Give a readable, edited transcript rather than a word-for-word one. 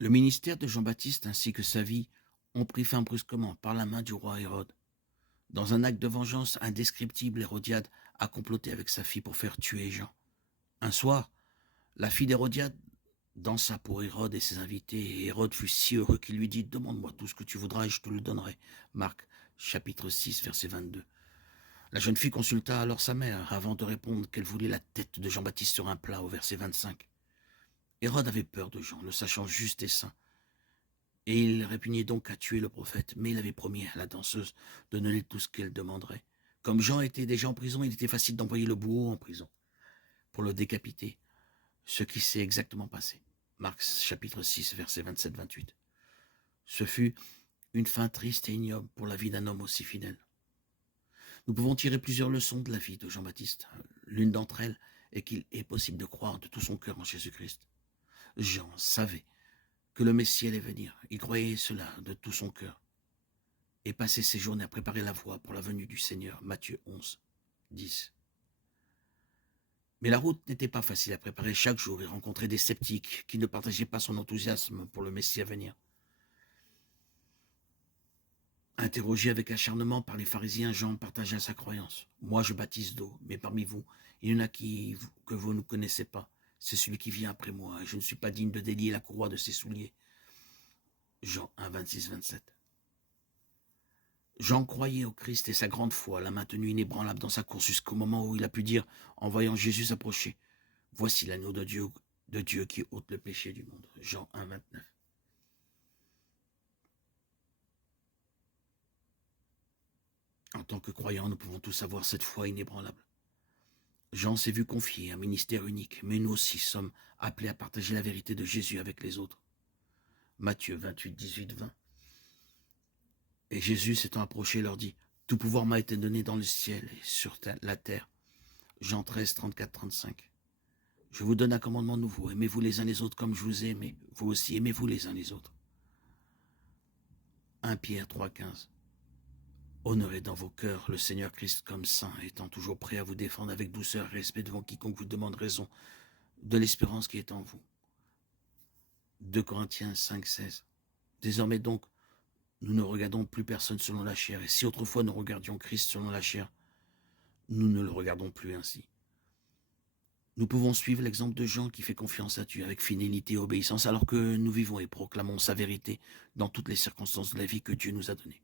Le ministère de Jean-Baptiste ainsi que sa vie ont pris fin brusquement par la main du roi Hérode. Dans un acte de vengeance indescriptible, Hérodiade a comploté avec sa fille pour faire tuer Jean. Un soir, la fille d'Hérodiade dansa pour Hérode et ses invités, et Hérode fut si heureux qu'il lui dit « Demande-moi tout ce que tu voudras et je te le donnerai ». Marc, chapitre 6, verset 22. La jeune fille consulta alors sa mère avant de répondre qu'elle voulait la tête de Jean-Baptiste sur un plat au verset 25. Hérode avait peur de Jean, le sachant juste et saint. Et il répugnait donc à tuer le prophète, mais il avait promis à la danseuse de donner tout ce qu'elle demanderait. Comme Jean était déjà en prison, il était facile d'envoyer le bourreau en prison pour le décapiter, ce qui s'est exactement passé. Marc chapitre 6, versets 27-28. Ce fut une fin triste et ignoble pour la vie d'un homme aussi fidèle. Nous pouvons tirer plusieurs leçons de la vie de Jean-Baptiste. L'une d'entre elles est qu'il est possible de croire de tout son cœur en Jésus-Christ. Jean savait que le Messie allait venir. Il croyait cela de tout son cœur et passait ses journées à préparer la voie pour la venue du Seigneur. Matthieu 11, 10. Mais la route n'était pas facile à préparer. Chaque jour, il rencontrait des sceptiques qui ne partageaient pas son enthousiasme pour le Messie à venir. Interrogé avec acharnement par les pharisiens, Jean partagea sa croyance. « Moi, je baptise d'eau, mais parmi vous, il y en a que vous ne connaissez pas. C'est celui qui vient après moi, et je ne suis pas digne de délier la courroie de ses souliers. » Jean 1, 26-27. Jean croyait au Christ et sa grande foi l'a maintenu inébranlable dans sa course jusqu'au moment où il a pu dire, en voyant Jésus s'approcher, « Voici l'agneau de Dieu qui ôte le péché du monde. » Jean 1, 29. En tant que croyants, nous pouvons tous avoir cette foi inébranlable. Jean s'est vu confier un ministère unique, mais nous aussi sommes appelés à partager la vérité de Jésus avec les autres. Matthieu 28, 18, 20. Et Jésus s'étant approché leur dit, « Tout pouvoir m'a été donné dans le ciel et sur la terre. » Jean 13, 34, 35. Je vous donne un commandement nouveau, aimez-vous les uns les autres comme je vous ai aimé, vous aussi aimez-vous les uns les autres. 1 Pierre 3, 15. Honorez dans vos cœurs le Seigneur Christ comme saint, étant toujours prêt à vous défendre avec douceur et respect devant quiconque vous demande raison de l'espérance qui est en vous. 2 Corinthiens 5, 16. Désormais donc, nous ne regardons plus personne selon la chair, et si autrefois nous regardions Christ selon la chair, nous ne le regardons plus ainsi. Nous pouvons suivre l'exemple de Jean qui fait confiance à Dieu avec fidélité et obéissance alors que nous vivons et proclamons sa vérité dans toutes les circonstances de la vie que Dieu nous a données.